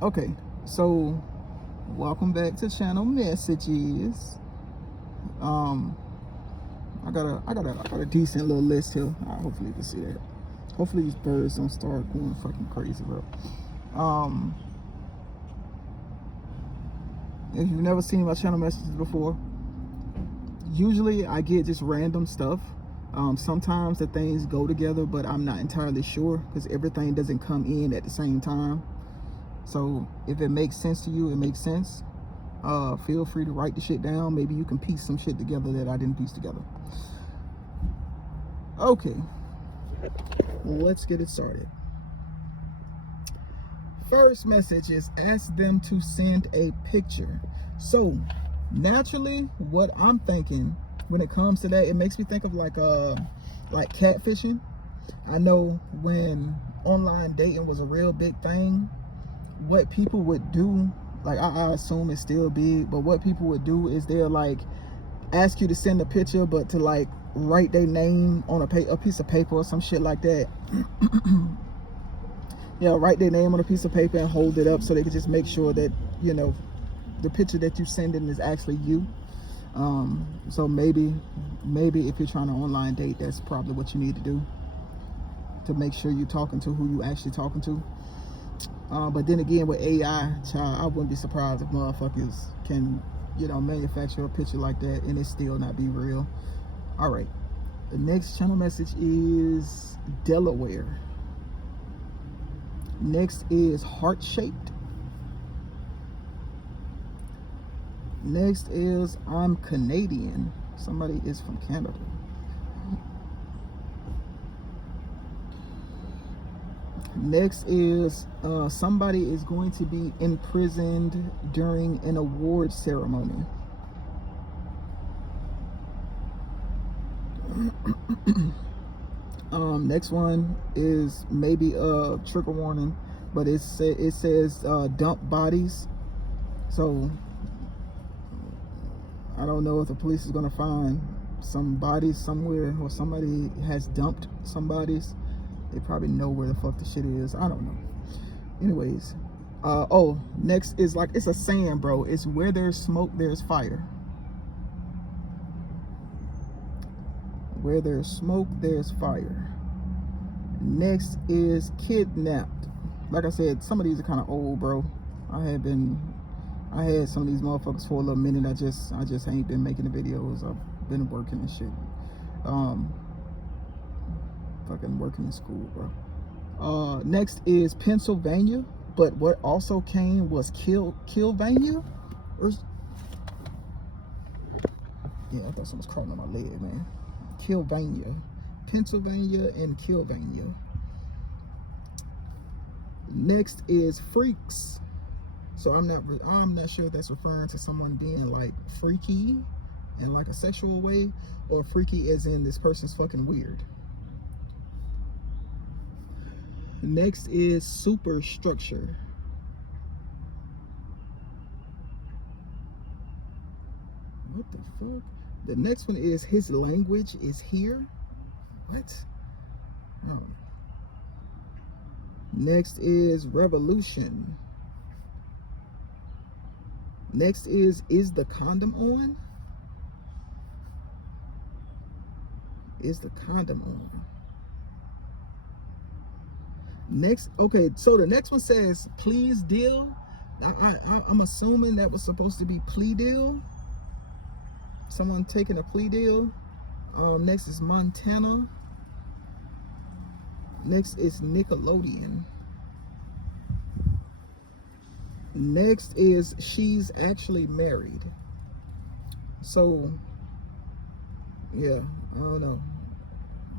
Okay, so welcome back to channel messages. Um, I got a decent little list here. Hopefully you can see that. Hopefully these birds don't start going fucking crazy, bro. Um, if you've never seen my channel messages before, usually I get just random stuff. Sometimes the things go together, but I'm not entirely sure because everything doesn't come in at the same time. So if it makes sense to you, it makes sense. Feel free to write the shit down. Maybe you can piece some shit together that I didn't piece together. Okay, let's get it started. First message is ask them to send a picture. So naturally, what I'm thinking when it comes to that, it makes me think of like catfishing. I know when online dating was a real big thing, what people would do, like I assume it's still big, but what people would do is they'll like ask you to send a picture, but to like write their name on a piece of paper or some shit like that. Yeah, write their name on a piece of paper and hold it up so they can just make sure that, you know, the picture that you send in is actually you. So maybe if you're trying to online date, that's probably what you need to do to make sure you're talking to who you actually talking to. But then again, with AI, child, I wouldn't be surprised if motherfuckers can, you know, manufacture a picture like that and it still not be real. All right. The next channel message is Delaware. Next is heart-shaped. Next is I'm Canadian. Somebody is from Canada. Next is somebody is going to be imprisoned during an award ceremony. Next one is maybe a trigger warning, but it says dump bodies. So I don't know if the police is gonna find some bodies somewhere or somebody has dumped some bodies. They probably know where the fuck the shit is. I don't know. Anyways, oh, next is like, it's a saying, bro. It's where there's smoke, there's fire. Where there's smoke, there's fire. Next is kidnapped. Like I said, some of these are kind of old, bro. I had some of these motherfuckers for a little minute. I just ain't been making the videos. I've been working and shit. Fucking working in school, bro. Next is Pennsylvania, but what also came was Killvania. Yeah, I thought someone was crawling on my leg, man. Killvania, Pennsylvania, and Killvania. Next is freaks. So I'm not sure if that's referring to someone being like freaky in like a sexual way, or freaky as in this person's fucking weird. Next is superstructure. What the fuck? The next one is his language is here. What? Oh. Next is revolution. Next is the condom on? Is the condom on? Next, okay, so the next one says please deal. I'm assuming that was supposed to be plea deal. Someone taking a plea deal. Next is Montana. Next is Nickelodeon. Next is she's actually married. So yeah, I don't know.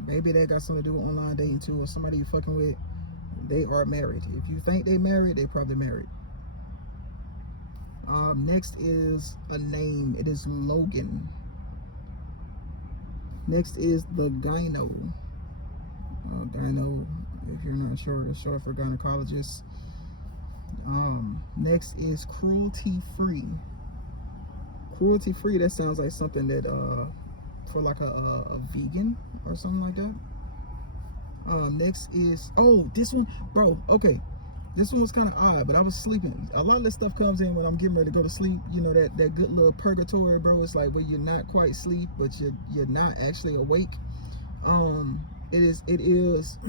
Maybe that got something to do with online dating too, or somebody you fucking with, they are married. If you think they married, they probably married. Next is a name. It is Logan. Next is the gyno. Gyno, if you're not sure, that's short for gynecologist. Next is cruelty free. Cruelty free, that sounds like something that for like a vegan or something like that. Next is, oh, this one, bro. Okay, This one was kind of odd, but I was sleeping. A lot of this stuff comes in when I'm getting ready to go to sleep. You know, that good little purgatory, bro. It's like where you're not quite asleep, but you're not actually awake. It is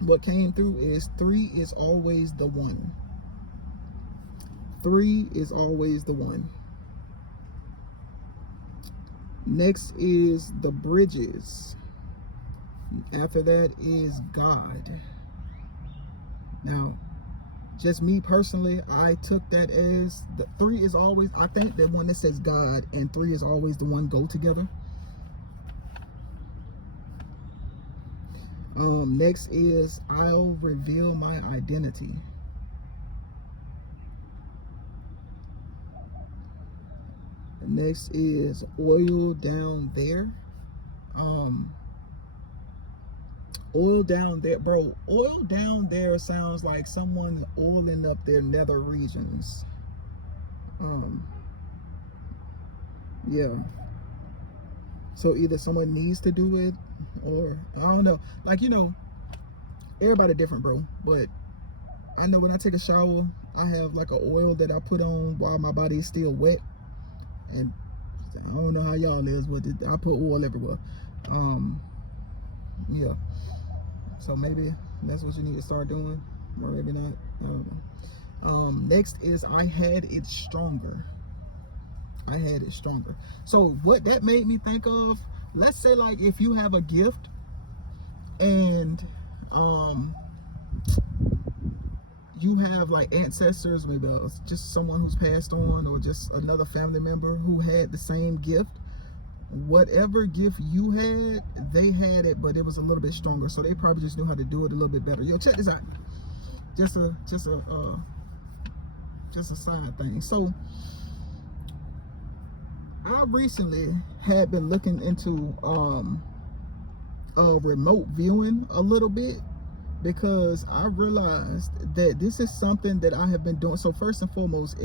what came through is 3 is always the one. 3 is always the one. Next is the bridges. After that is God. Now, just me personally, I took that as the 3 is always, I think that one that says God and 3 is always the one go together. Next is I'll reveal my identity. Next is oil down there. Oil down there, bro. Oil down there sounds like someone oiling up their nether regions. Yeah. So either someone needs to do it, or I don't know. Like, you know, everybody different, bro. But I know when I take a shower, I have like an oil that I put on while my body is still wet. And I don't know how y'all is, but I put oil everywhere. Yeah. So maybe that's what you need to start doing, or maybe not. I don't know. Next is I had it stronger. I had it stronger. So what that made me think of, let's say like if you have a gift and you have like ancestors, maybe just someone who's passed on, or just another family member who had the same gift. Whatever gift you had, they had it, but it was a little bit stronger. So they probably just knew how to do it a little bit better. Yo, check this out. Just a side thing. So I recently had been looking into remote viewing a little bit, because I realized that this is something that I have been doing. So first and foremost,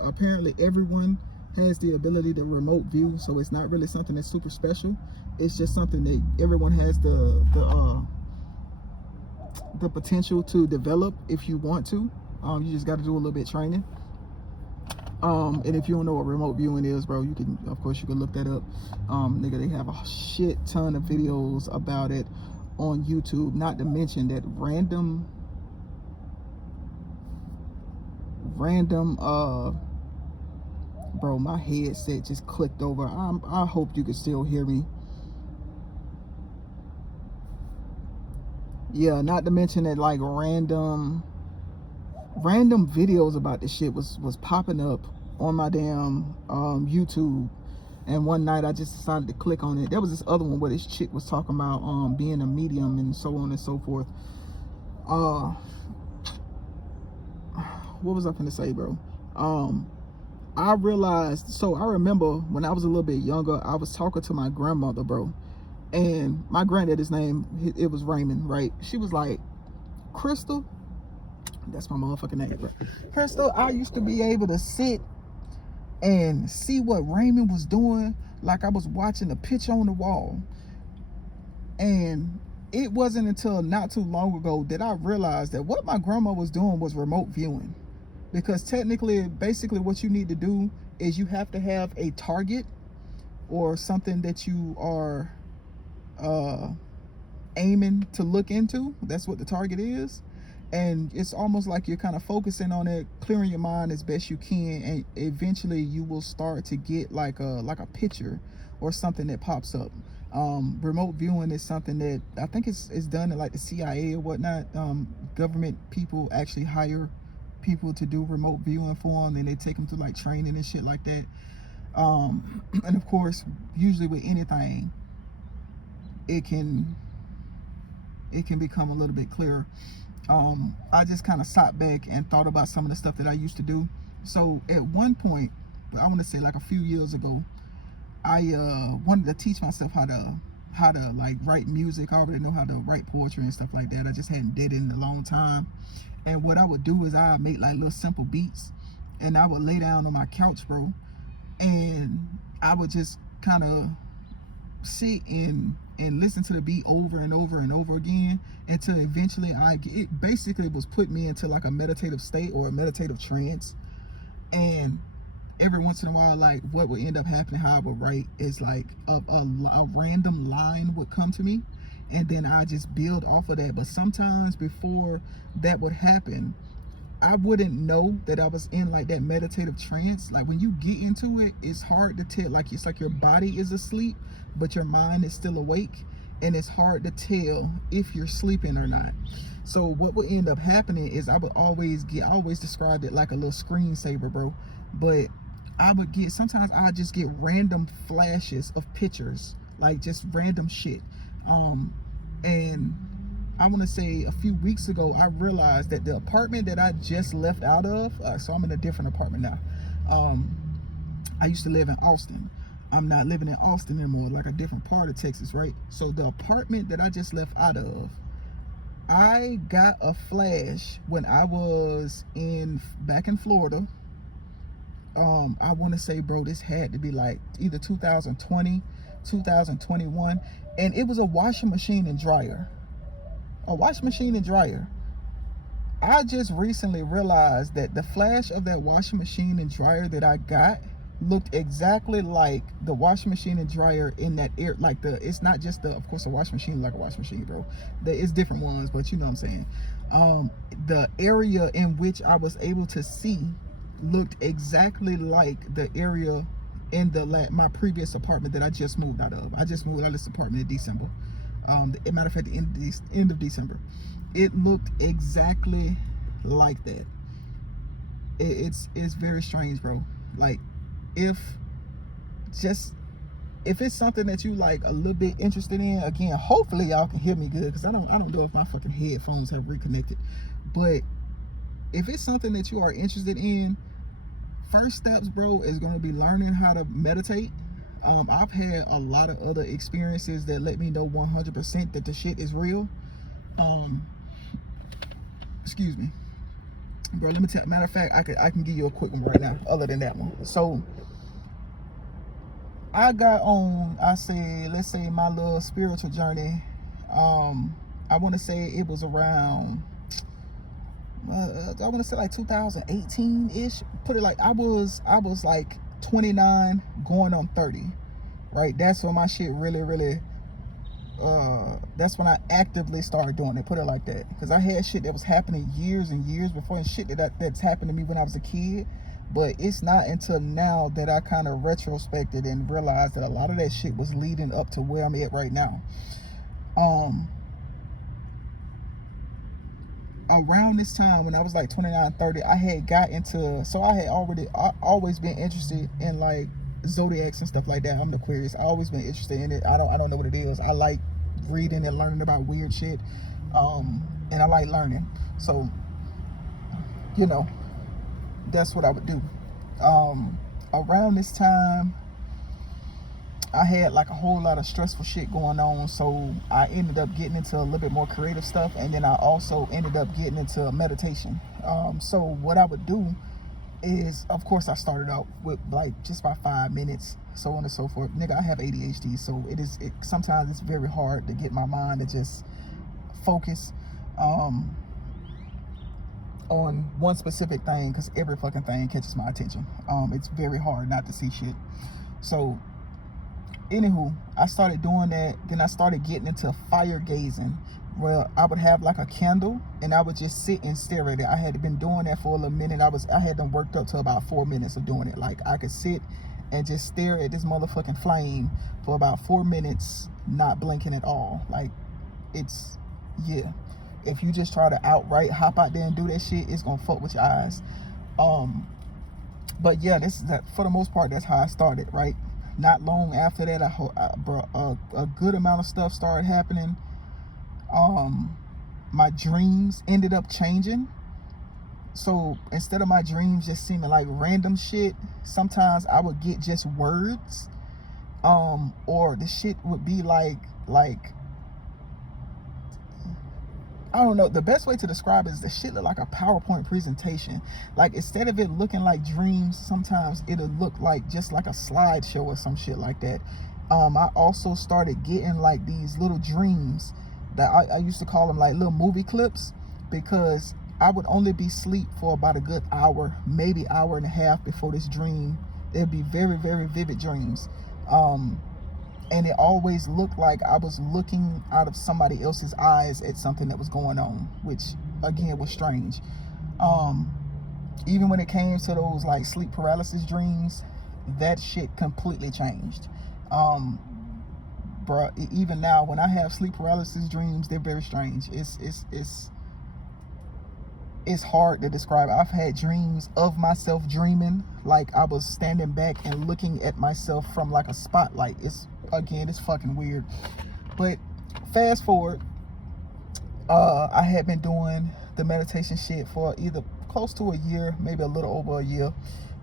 apparently everyone has the ability to remote view, so it's not really something that's super special. It's just something that everyone has the potential to develop if you want to. You just got to do a little bit of training. And if you don't know what remote viewing is, bro, you can, of course, you can look that up. Nigga, they have a shit ton of videos about it on YouTube. Not to mention that random bro, my headset just clicked over. I hope you can still hear me. Yeah, not to mention that like random videos about this shit was popping up on my damn YouTube. And one night I just decided to click on it. There was this other one where this chick was talking about being a medium and so on and so forth. What was I finna say, bro? I realized, so I remember when I was a little bit younger, I was talking to my grandmother, bro. And my granddad's name, it was Raymond, right? She was like, Crystal, that's my motherfucking name, bro. Crystal, I used to be able to sit and see what Raymond was doing like I was watching a picture on the wall. And it wasn't until not too long ago that I realized that what my grandma was doing was remote viewing. Because technically, basically what you need to do is you have to have a target or something that you are aiming to look into. That's what the target is. And it's almost like you're kind of focusing on it, clearing your mind as best you can, and eventually you will start to get like a picture or something that pops up. Remote viewing is something that I think it's done at like the CIA or whatnot. Government people actually hire people to do remote viewing for them, and they take them through like training and shit like that. And of course, usually with anything, it can become a little bit clearer. I just kind of sat back and thought about some of the stuff that I used to do. So at one point, I want to say like a few years ago, I wanted to teach myself how to like write music. I already know how to write poetry and stuff like that. I just hadn't did it in a long time. And what I would do is I would make like little simple beats, and I would lay down on my couch, bro, and I would just kind of sit and and listen to the beat over and over and over again until eventually it basically was put me into like a meditative state or a meditative trance. And every once in a while, like what would end up happening, how I would write is like a random line would come to me, and then I just build off of that. But sometimes before that would happen, I wouldn't know that I was in like that meditative trance. Like when you get into it, it's hard to tell. Like it's like your body is asleep, but your mind is still awake, and it's hard to tell if you're sleeping or not. So what would end up happening is I always described it like a little screensaver, bro. But sometimes I just get random flashes of pictures, like just random shit. And I want to say a few weeks ago, I realized that the apartment that I just left out of, so I'm in a different apartment now. I used to live in Austin. I'm not living in Austin anymore, like a different part of Texas, right? So the apartment that I just left out of, I got a flash when I was back in Florida. I want to say, bro, this had to be like either 2020, 2021, and it was a washing machine and dryer. A washing machine and dryer. I just recently realized that the flash of that washing machine and dryer that I got looked exactly like the washing machine and dryer in that air. Like it's not just of course, a washing machine like a washing machine, bro. It's different ones, but you know what I'm saying. The area in which I was able to see looked exactly like the area in my previous apartment that I just moved out of. I just moved out of this apartment in December. Matter of fact, the end of December. It looked exactly like that. It's very strange, bro. Like if it's something that you like a little bit interested in, again, hopefully y'all can hear me good, because I don't know if my fucking headphones have reconnected. But if it's something that you are interested in, first steps, bro, is going to be learning how to meditate. I've had a lot of other experiences that let me know 100% that the shit is real. Excuse me, bro. Let me tell. Matter of fact, I can give you a quick one right now. Other than that one, so I got on. Let's say my little spiritual journey. I want to say it was around. I want to say like 2018-ish. Put it like I was like 29 going on 30, right? That's when my shit really that's when I actively started doing it. Put it like that, because I had shit that was happening years and years before, and shit that's happened to me when I was a kid. But it's not until now that I kind of retrospected and realized that a lot of that shit was leading up to where I'm at right now. Around this time when I was like 29, 30, I had got into, so I always been interested in like zodiacs and stuff like that. I'm the Aquarius. I always been interested in it. I don't know what it is. I like reading and learning about weird shit. And I like learning. So, you know, that's what I would do. Around this time, I had like a whole lot of stressful shit going on, so I ended up getting into a little bit more creative stuff, and then I also ended up getting into meditation. So what I would do is, of course, I started out with like just about 5 minutes, so on and so forth. Nigga, I have ADHD, so sometimes it's very hard to get my mind to just focus on one specific thing, because every fucking thing catches my attention. It's very hard not to see shit. So anywho, I started doing that. Then I started getting into fire gazing, where I would have like a candle and I would just sit and stare at it. I had been doing that for a little minute. I had them worked up to about 4 minutes of doing it. Like I could sit and just stare at this motherfucking flame for about 4 minutes, not blinking at all. Like yeah. If you just try to outright hop out there and do that shit, it's gonna fuck with your eyes. But yeah, for the most part, that's how I started, right? Not long after that, a good amount of stuff started happening. My dreams ended up changing. So instead of my dreams just seeming like random shit, sometimes I would get just words. Or the shit would be like I don't know. The best way to describe it is the shit look like a PowerPoint presentation. Like instead of it looking like dreams, sometimes it'll look like just like a slideshow or some shit like that. I also started getting like these little dreams that I used to call them like little movie clips, because I would only be asleep for about a good hour, maybe hour and a half before this dream. It'd be very, very vivid dreams. And it always looked like I was looking out of somebody else's eyes at something that was going on, which again was strange. Even when it came to those like sleep paralysis dreams, that shit completely changed. Bruh, even now when I have sleep paralysis dreams, they're very strange. It's hard to describe. I've had dreams of myself dreaming like I was standing back and looking at myself from like a spotlight. It's fucking weird. But fast forward, I had been doing the meditation shit for either close to a year, maybe a little over a year.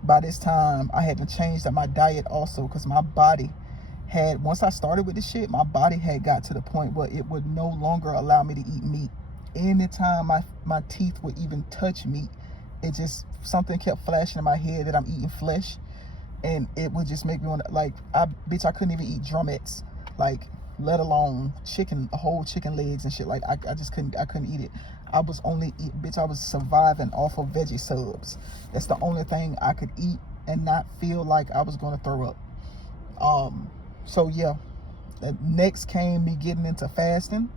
By this time, I had to change up my diet also, because my body had, once I started with this shit, my body had got to the point where it would no longer allow me to eat meat. Anytime my teeth would even touch meat, it just, something kept flashing in my head that I'm eating flesh, and it would just make me want to, like, I couldn't even eat drumettes, like, let alone chicken, whole chicken legs and shit. Like, I couldn't eat it. I was surviving off of veggie subs. That's the only thing I could eat and not feel like I was going to throw up. So yeah, next came me getting into fasting.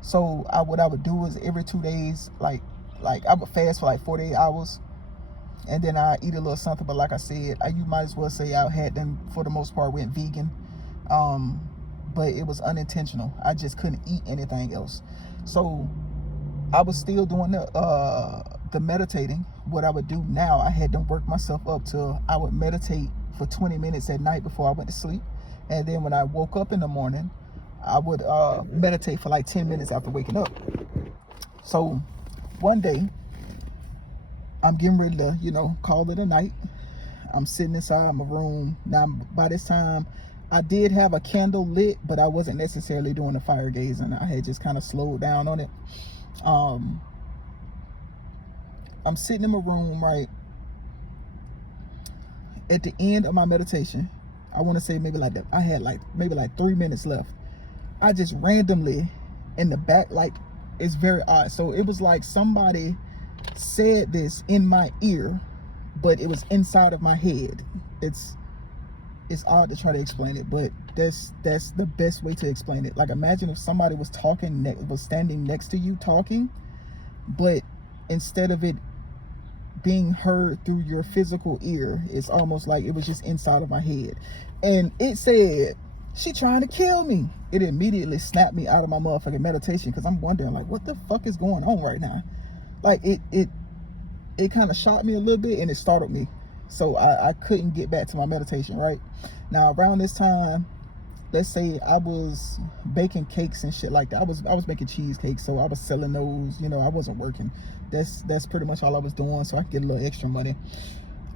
So what I would do is every 2 days, like I would fast for like 48 hours, and then I eat a little something. But like I said, you might as well say I had them, for the most part, went vegan. But it was unintentional. I just couldn't eat anything else. So I was still doing the meditating. What I would do now, I had to work myself up to, I would meditate for 20 minutes at night before I went to sleep. And then when I woke up in the morning, I would meditate for like 10 minutes after waking up. So one day, I'm getting ready to, call it a night. I'm sitting inside my room. Now, by this time, I did have a candle lit, but I wasn't necessarily doing the fire gazing. I had just kind of slowed down on it. I'm sitting in my room, right? At the end of my meditation, I want to say maybe like that, I had maybe 3 minutes left. I just randomly in the back, like, it's very odd. So it was like somebody said this in my ear, but it was inside of my head. It's odd to try to explain it, but that's the best way to explain it. Like, imagine if somebody was standing next to you talking, but instead of it being heard through your physical ear, it's almost like it was just inside of my head. And it said, "She trying to kill me." It immediately snapped me out of my motherfucking meditation, because I'm wondering, like, what the fuck is going on right now? Like, it kind of shocked me a little bit, and it startled me. So I couldn't get back to my meditation, right? Now, around this time, let's say I was baking cakes and shit like that. I was making cheesecakes, so I was selling those. I wasn't working. That's pretty much all I was doing, so I could get a little extra money.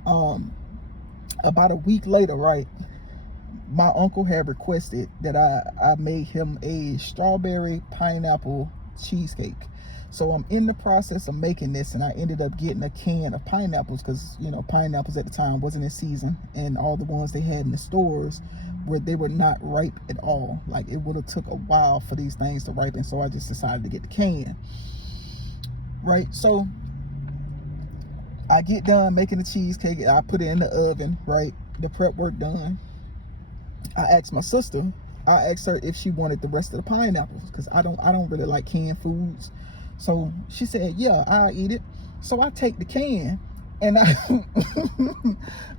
About a week later, right, my uncle had requested that I made him a strawberry pineapple cheesecake. So I'm in the process of making this, and I ended up getting a can of pineapples, because pineapples at the time wasn't in season, and all the ones they had in the stores they were not ripe at all. Like, it would have took a while for these things to ripen. So I just decided to get the can, right? So I get done making the cheesecake, I put it in the oven, right? The prep work done. I asked my sister, I asked her if she wanted the rest of the pineapples, because I don't really like canned foods. So she said, "Yeah, I'll eat it." So I take the can, and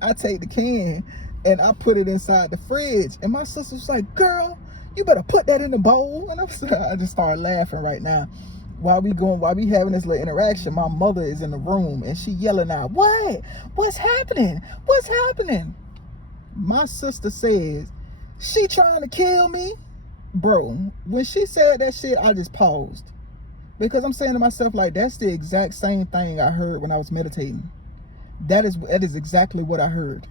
I take the can and I put it inside the fridge. And my sister was like, "Girl, you better put that in the bowl." And I just started laughing right now. While we having this little interaction, my mother is in the room, and she yelling out, "What's happening? What's happening?" My sister says, "She trying to kill me." Bro, when she said that shit, I just paused. Because I'm saying to myself, like, that's the exact same thing I heard when I was meditating. That is exactly what I heard.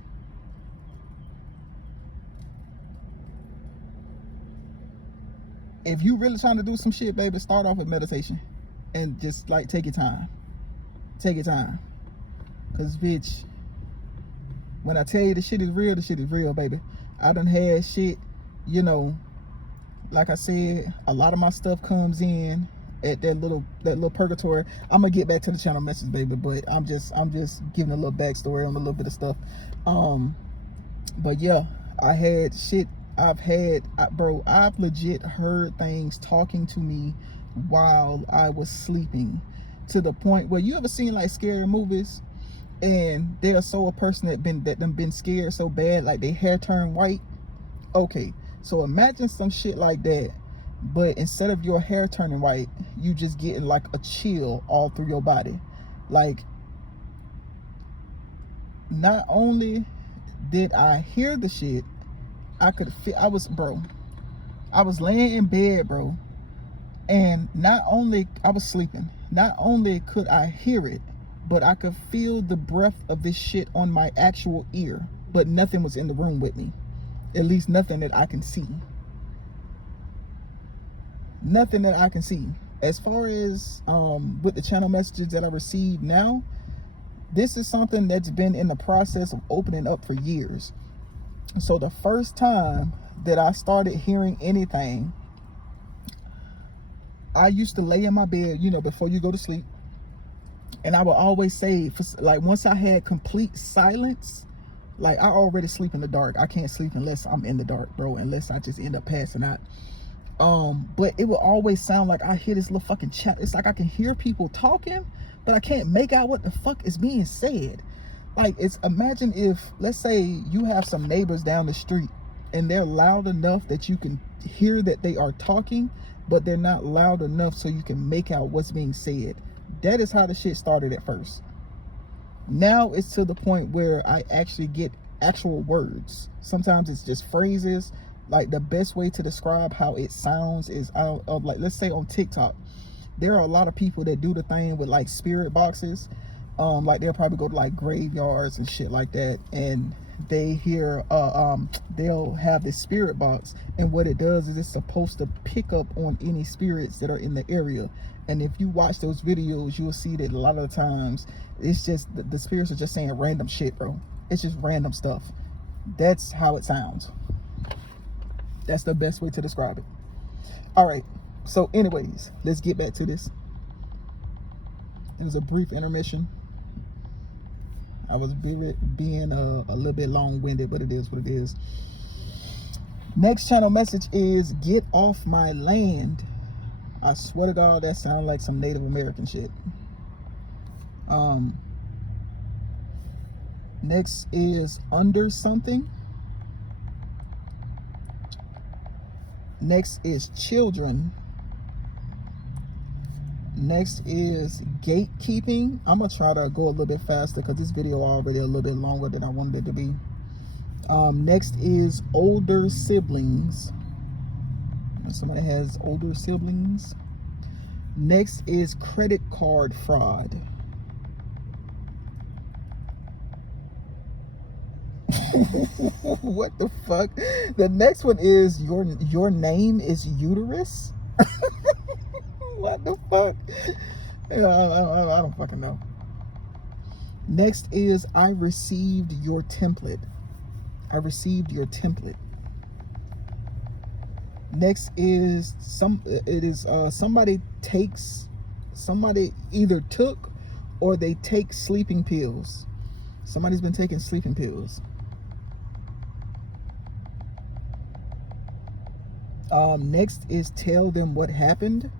If you really trying to do some shit, baby, start off with meditation. And just, like, take your time. Take your time. Because, bitch, when I tell you the shit is real, baby. I done had shit, you know, like I said, a lot of my stuff comes in at that little purgatory. I'm gonna get back to the channel message, baby, but I'm just giving a little backstory on a little bit of stuff. But yeah, I had shit. Bro, I've legit heard things talking to me while I was sleeping, to the point where, you ever seen like scary movies and they'll show a person that been scared so bad like their hair turned white? Okay, so imagine some shit like that, but instead of your hair turning white, you just getting like a chill all through your body. Like, not only did I hear the shit, I could feel. I was laying in bed, bro, and not only I was sleeping, not only could I hear it, but I could feel the breath of this shit on my actual ear, but nothing was in the room with me. At least nothing that I can see. Nothing that I can see. As far as with the channel messages that I receive now, this is something that's been in the process of opening up for years. So the first time that I started hearing anything, I used to lay in my bed, you know, before you go to sleep, and I would always say, like, once I had complete silence, like, I already sleep in the dark. I can't sleep unless I'm in the dark, bro, unless I just end up passing out. But it will always sound like I hear this little fucking chat. It's like I can hear people talking, but I can't make out what the fuck is being said. Like, imagine if, let's say you have some neighbors down the street and they're loud enough that you can hear that they are talking, but they're not loud enough so you can make out what's being said. That is how the shit started at first. Now it's to the point where I actually get actual words. Sometimes it's just phrases. Like, the best way to describe how it sounds is, like, let's say on TikTok, there are a lot of people that do the thing with like spirit boxes. Like, they'll probably go to like graveyards and shit like that, and they hear they'll have this spirit box, and what it does is it's supposed to pick up on any spirits that are in the area. And if you watch those videos, you'll see that a lot of the times it's just the spirits are just saying random shit, bro. It's just random stuff. That's how it sounds. That's the best way to describe it. All right, so anyways, let's get back to this. It was a brief intermission. I was being a little bit long-winded, but it is what it is. Next channel message is, get off my land. I swear to God, that sounds like some Native American shit. Next is under something. Next is children. Next is gatekeeping. I'm gonna try to go a little bit faster because this video already a little bit longer than I wanted it to be. Next is older siblings. Somebody has older siblings. Next is credit card fraud. What the fuck? The next one is your name is uterus. What the fuck? I don't fucking know. Next is, I received your template. I received your template. Next is somebody either took or they take sleeping pills. Somebody's been taking sleeping pills. Next is tell them what happened.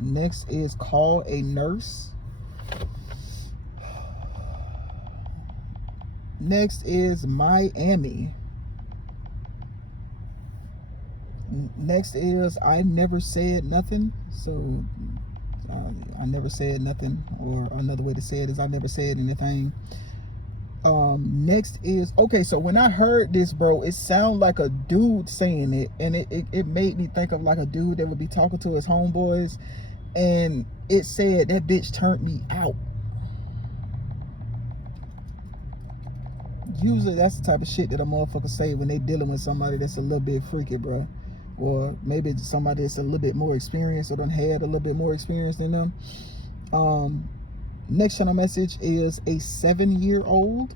Next is call a nurse. Next is Miami. Next is I never said nothing. So I never said nothing, or another way to say it is I never said anything. Next is, okay, so when I heard this, bro, it sounded like a dude saying it, and it made me think of like a dude that would be talking to his homeboys, and it said that bitch turned me out. Usually that's the type of shit that a motherfucker say when they dealing with somebody that's a little bit freaky, bro, or maybe somebody that's a little bit more experienced or done had a little bit more experience than them. Next channel message is a 7-year-old.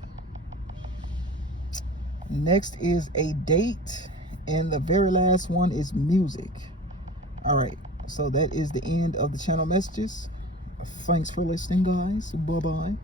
Next is a date. And the very last one is music. All right. So that is the end of the channel messages. Thanks for listening, guys. Bye-bye.